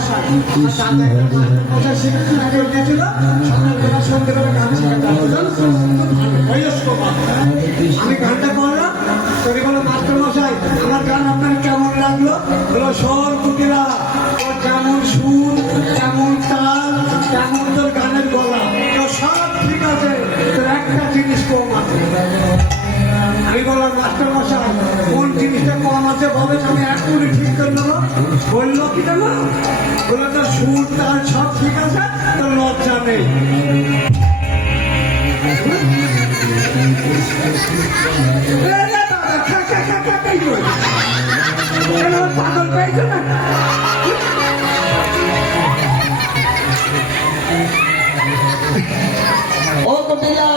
মশাই মশাই শিখেছেন আগে গেছিল সকালবেলা সন্ধ্যেবেলা গান শেখাতে বয়স্ক আমি গানটা করলাম তোকে বলো মাস্টার মশাই আমার গান আপনার কেমন লাগলো বলো সর কুটিরা তোর যেমন সুর কেমন তাল কেমন তোর গানের গলা তো সব ঠিক আছে তোর একটা জিনিস কম আছে আমি বললাম মাস্টার মশাই কোন জিনিসটা কম আছে বলে আমি এখনই ঠিক করে নেবো বললো কি দেবো বললো তোর সুর তাল সব ঠিক আছে তোর লজ্জা নেই পাগল পেয়েছো না ও কপিলা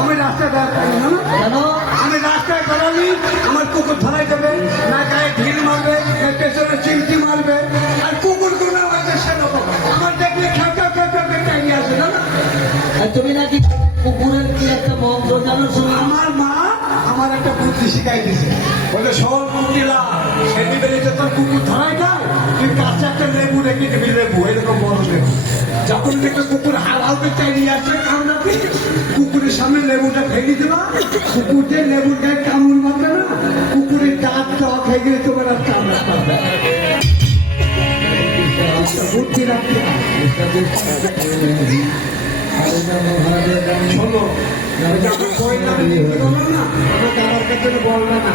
আমি রাস্তায় আমি রাস্তায় বেরোলি আমার কুকুর ধরাই দেবে না গায়ে ঢিল মারবে পেছনে চিমটি মারবে আর কুকুর গুলো আছে সেরকম আমার দেখলে খেউ খেউ খেউ খেউ খেউ চাইয়ে আসে না তুমি নাকি কুকুরের কি একটা মন্ত্র জানো আমার মা আমার একটা বুদ্ধি শিখাই দিয়েছে বলে শোন কুকিলা সেদিন বেরিয়েছে তোর কুকুর ধরাই দেয় তুই কাছে একটা লেবু রেখে দিবি লেবু এরকম বড় লেবু যখন দেখবে কুকুর হালহালকে চাইয়ে আসছে কামড়াতে কুকুরের সামনে লেবুটা ফেলে দেবা কুকুর যে লেবুর গায়ে কামড় মারবে না কুকুরের দাঁত টক হয়ে গেলে তোমার আর কামড়া পাবে বুদ্ধি রাখতে শোনো আমার দাদার কাছে বললাম না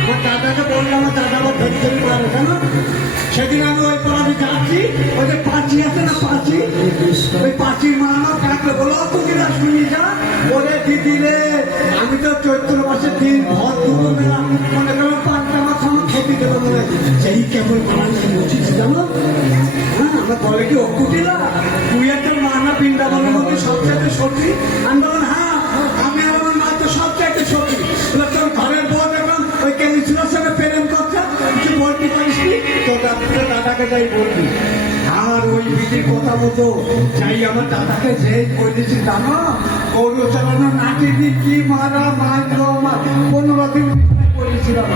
আমার দাদাকে বললাম আমার দাদা আবার ধরে ধরে মারে কেন সেদিন আমি ওই পড়াতে যাচ্ছি ওই যে পাঁচি আছে না পাঁচি ওই পাঁচির মারানো কাকে বলো তুমি শুনি যা ওরে দিদি রে আমি তো চৈত্র মাসের দিন ভর দুপুরবেলা মনে করো পাঁচটা মাছ আমার খেতে দেবো মনে সেই কেবল বানানো উচিত জানো হ্যাঁ আমরা বলে কি অকুটিলা তুই একটা মানা বৃন্দাবনের মধ্যে সবচাইতে সত্যি আমি বললাম হ্যাঁ আমি আর আমার মা তো সবচাইতে সত্যি তোর ঘরের বউ দেখলাম ওই কেমিস্ট্রির সঙ্গে প্রেম করছে কিছু বলতে পারিস নি তোর দাদাকে যাই বলবি আর ওই বিধির কথা মতো যাই আমার দাদাকে যে বলেছি জানো গরু চালানো নাচি দি কি মারা মাইল পনেরো দিন করেছিলাম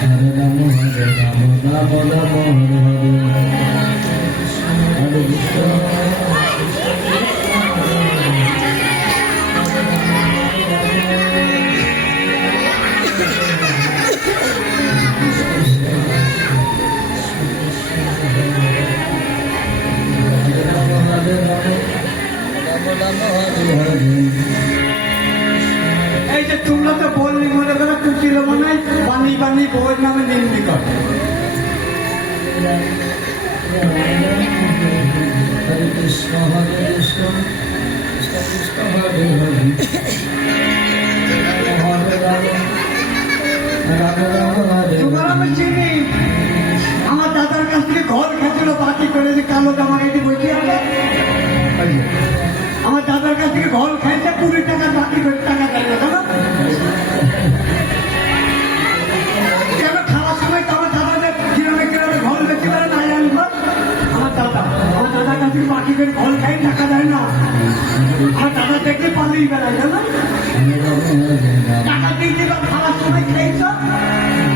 হরে রাম হরে রাম রাম রাম হরে হরে কৃষ্ণ এই যে তোমরা তো বললি মনে করো কুচিল মনে হয় বানি বানি বইয়ের নামে নিম্নি কর হরে কৃষ্ণ কৃষ্ণ কৃষ্ণ হরে হরে হরে রাম রাম রাম হরে তোমার আমি চিনি আমার দাদার কাছ থেকে ঘর খেয়েছিল বাকি করে যে কালো জামা এটি বইটি আমার দাদার কাছ থেকে ঘর খাইছে 20 টাকা বাকি করে টাকা দেয় না জানো কেন খাওয়ার সময় তো আমার দাদা কিভাবে কিভাবে ঘর বেঁচে বেড়ে নাই আনবো আমার দাদার কাছ থেকে বাকি করে ঘর খাই টাকা দেয় না আমার দাদা দেখলে পালিয়ে বেড়ায় জানো টাকা দিয়ে দিলাম খাওয়ার সময় খেয়েছ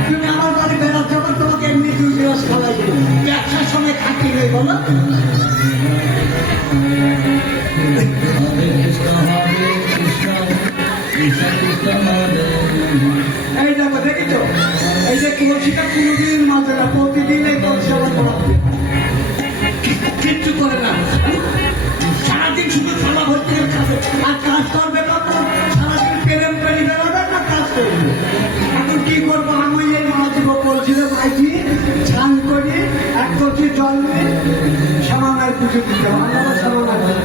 তুমি আমার বাড়ি বেড়াচ্ছ যখন তোমাকে এমনি 2 গ্লাস খাওয়াই ব্যবসার সময় খাটি নেই বলো এই দেখো দেখেছ এই যে কলসিটা কোনোদিন মাঝে না প্রতিদিন এই কলসি আমার পড়াবে কিচ্ছু করে না সারাদিন শুধু সভা ভর্তি খাবে আর কাজ করবে কখন সারাদিন প্রেম করে বেড়াবে না কাজ করবে এখন কি করবো আমি এই মাঝে কলসিতে মাইছি স্নান করি এক কলসি জল নিয়ে শ্যামা মায়ের পুজো দিতে হয় আমার শ্যামা মায়ের